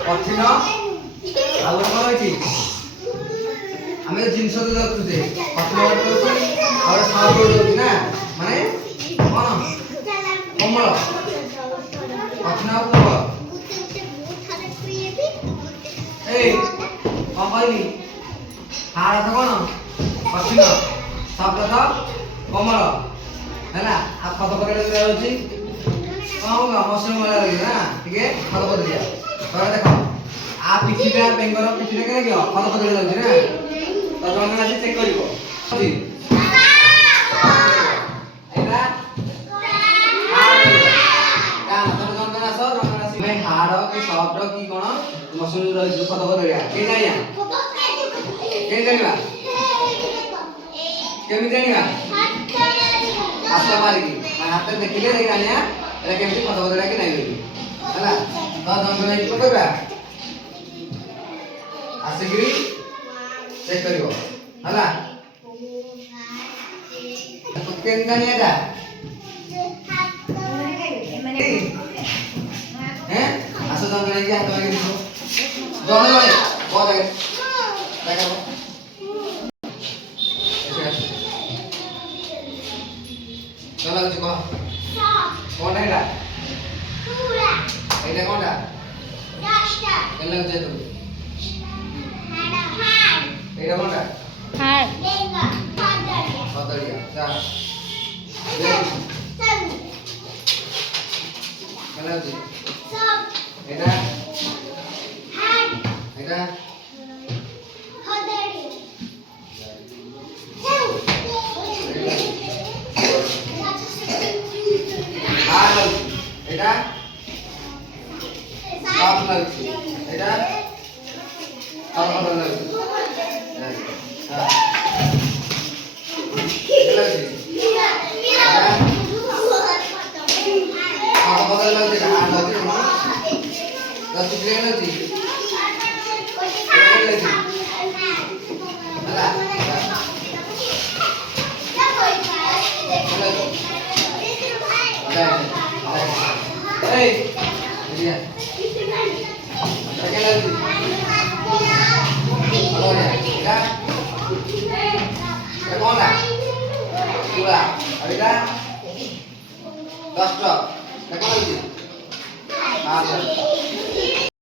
কঠিন ଆଉ ଗୋଟେ କଣ ହେଇଛି ଆମେ ଜିନିଷ ତ ଦେଖୁଛେ କଠିନ ଗୋଟେ ହଉଛି ଆଉ ଗୋଟେ ସହଜ ଗୋଟେ ହଉଛି ନା ମାନେ କଣ କୋମଳ କଠିନ ଆଉ କୋମଳ ଏଇ କଣ କହିଲି ହାର୍ଡ ଅର୍ଥ କଣ କଠିନ ସଫ୍ଟ ଅର୍ଥ କୋମଳ ହେଲା ଆଉ ପଦ ପକେଟ ଦିଆ ହଉଛି କଣ ହବ ମସୃମ ଭଳିଆ ଲାଗିବ ନା ଟିକେ ପଦ ପକେଟ ଦିଆ ତଳେ ଦେଖ आ पिठीटा बेंगर पिठीटा के लागियो पद पद जाउछि ना तो जंगल आसी चेक करिवो एटा हार्ड का तो जंगल आसी में हार्ड की सॉफ्ट की कोन मसुल रहि पद पद या के जानिया के जानिबा केमि जानिबा हाथ मारी की हाथ देखिले रे जानिया एटा केमि पद पद कि नाही होला तो जंगल आसी पकड़बा आसिकरी चेक करिवो हला तो केन जानियाटा हैं आसो जंगल आसी हाथ मारी दिसो जंगल वाले बहुत आगे देखो चलो चुको कौन है एटा पूरा एटा कोनटा दशटा केन लग जाय तू एटा कोनटा हाय लेंगा पदड़िया जा सब चला जी सब एटा हाय एटा पदड़ी हाय एटा सब लग एटा सब पदड़ लग Botol lagi,